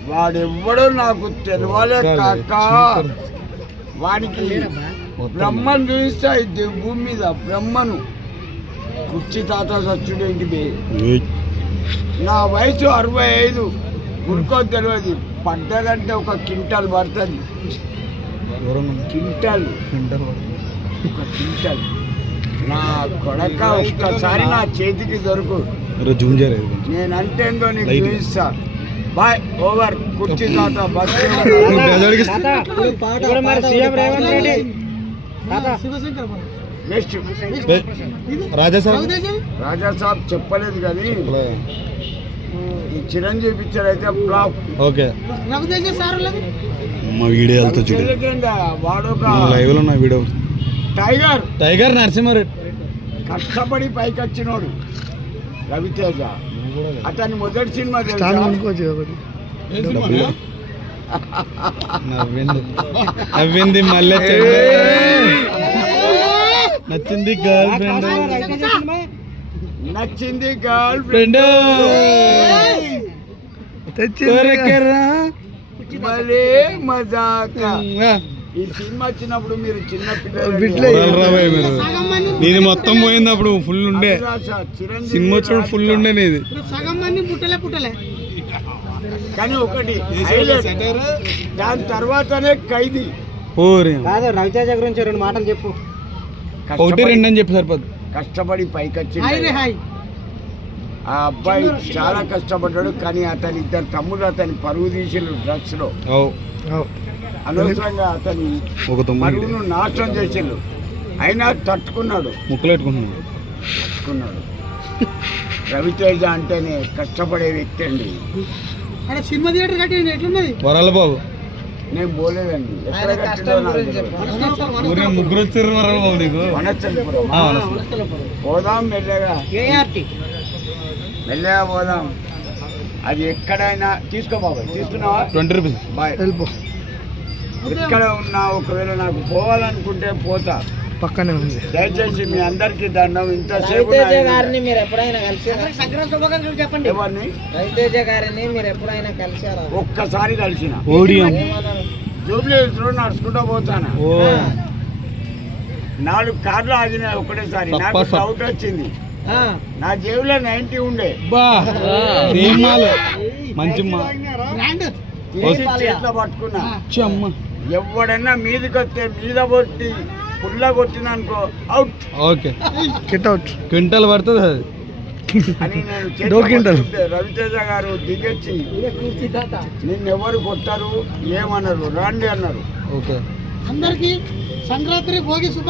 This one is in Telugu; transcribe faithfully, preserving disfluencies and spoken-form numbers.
వాడెవ్వడో నాకు తెలియలే కాక. వాడికి బ్రహ్మను చూపిస్తా ఇది భూమి మీద బ్రహ్మను. కుర్చీ తాత సచ్చుడేంటిది. నా వయసు అరవై ఐదు గురుకో తెలియదు. పడ్డదంటే ఒక క్వింటాల్ పడుతుంది. క్వింటాల్ ఒక క్వింటాల్. నా కొడక ఒక్కసారి నా చేతికి దొరుకు, నేనంటేందో నీకు చూపిస్తా. Bye over. కుర్చీ తాత బస్ రాజా సాబ్ రాజా సాబ్ చెప్పలేదు కానీ ఈ చిరంజీవి పిక్చర్ అయితే ఫ్లాప్. ఓకే మా వీడియో వాడొక లైవ్ లో నా వీడియో. టైగర్ టైగర్ నరసింహారెడ్డి కష్టపడి పైకి వచ్చినోడు రవితేజ. అతని మొదటి సినిమా నవ్వింది మళ్ళీ నచ్చింది గర్ల్ ఫ్రెండ్ నచ్చింది గర్ల్ ఫ్రెండ్ భలే మజాక. ఈ సినిమా వచ్చినప్పుడు మీరు చిన్న పిల్లలు, నీది మొత్తం పోయింది అప్పుడు. ఫుల్ ఉండే సినిమా వచ్చినప్పుడు ఫుల్ ఉండే నీది. కానీ ఒకటి దాని తర్వాతనే ఖైదీ. రవితేజ గురించి రెండు మాటలు చెప్పు. ఒకటి రెండు అని చెప్పి సరిపోదు. కష్టపడి పైకొచ్చి ఆ అబ్బాయి చాలా కష్టపడ్డాడు. కానీ అతని ఇద్దరు తమ్ముడు అతని పరువు తీసిన డ్రగ్స్ లో అనవసరంగా అతని పరువును నాశనం చేసిండు. అయినా తట్టుకున్నాడు, ముక్కలెట్టుకున్నాడు తట్టుకున్నాడు. రవితేజ అంటేనే కష్టపడే వ్యక్తి అండి. సినిమా థియేటర్ కట్టింది ఎట్లున్నది వరాల బాబు? నేను పోలేదండి. ముగ్గురు వచ్చారు వరాల బాబు నీకు. పోదాం మెల్లగా, మెల్లగా పోదాం. అది ఎక్కడైనా తీసుకో బాబాయ్. తీసుకున్నావా? Twenty rupees. బాయ్. ఎక్కడ ఉన్నా ఒకవేళ నాకు పోవాలనుకుంటే పోతా. పక్కనే ఉంది. దయచేసి మీ అందరికి దండం. ఇంతసేపు గారిని మీరు ఎప్పుడైనా కలిసారా? చెప్పండి. ఎవరిని? రవితేజ గారిని మీరు ఎప్పుడైనా కలిసారా? ఒక్కసారి కలిసిన. జూబ్లీ రోడ్ నడుచుకుంటూ పోతాను. నాలుగు కార్లు ఆగినాయి ఒకటేసారి. నాకు డౌట్ వచ్చింది. నా జేబులో నైన్టీ ఉండే. మంచి చేతిలో పట్టుకున్నా. ఎవడన్నా మీదకి వస్తే మీద కొట్టి పుల్ల కొట్టిన అనుకో అవుట్. ఓకే క్వింటల్ పడుతుంది అది అని నేను రవితేజ గారు దిగొచ్చి నిన్నెవరు కొట్టారు ఏమన్నారు రాండి అన్నారు. ఓకే అందరికి సంక్రాంతి భోగి